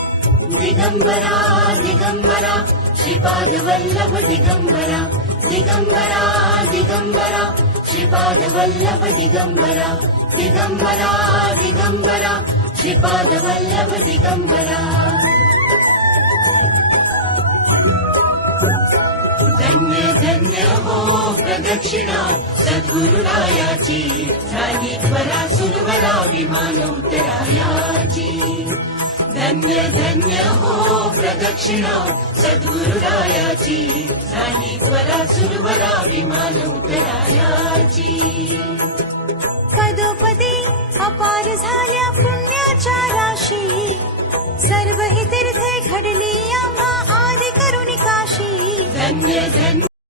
दिगंबरा दिगंबरा श्रीपाद वल्लभ दिगंबरा दिगंबरा दिगंबरा श्रीपाद वल्लभ दिगंबरा दिगंबरा दिगंबरा श्रीपाद वल्लभ दिगंबरा धन्य धन्य हो प्रदक्षिणा सद्गुरुरायाची झाली त्वरा सुरवरा विमानोत्तरायाची धन्य धन्य हो प्रदक्षिणा सद्गुरुरायाची झाली त्वरा सुरवरा विमानोत्तरायाची पदोपदी अपार झाल्या पुण्याच्या राशी सर्व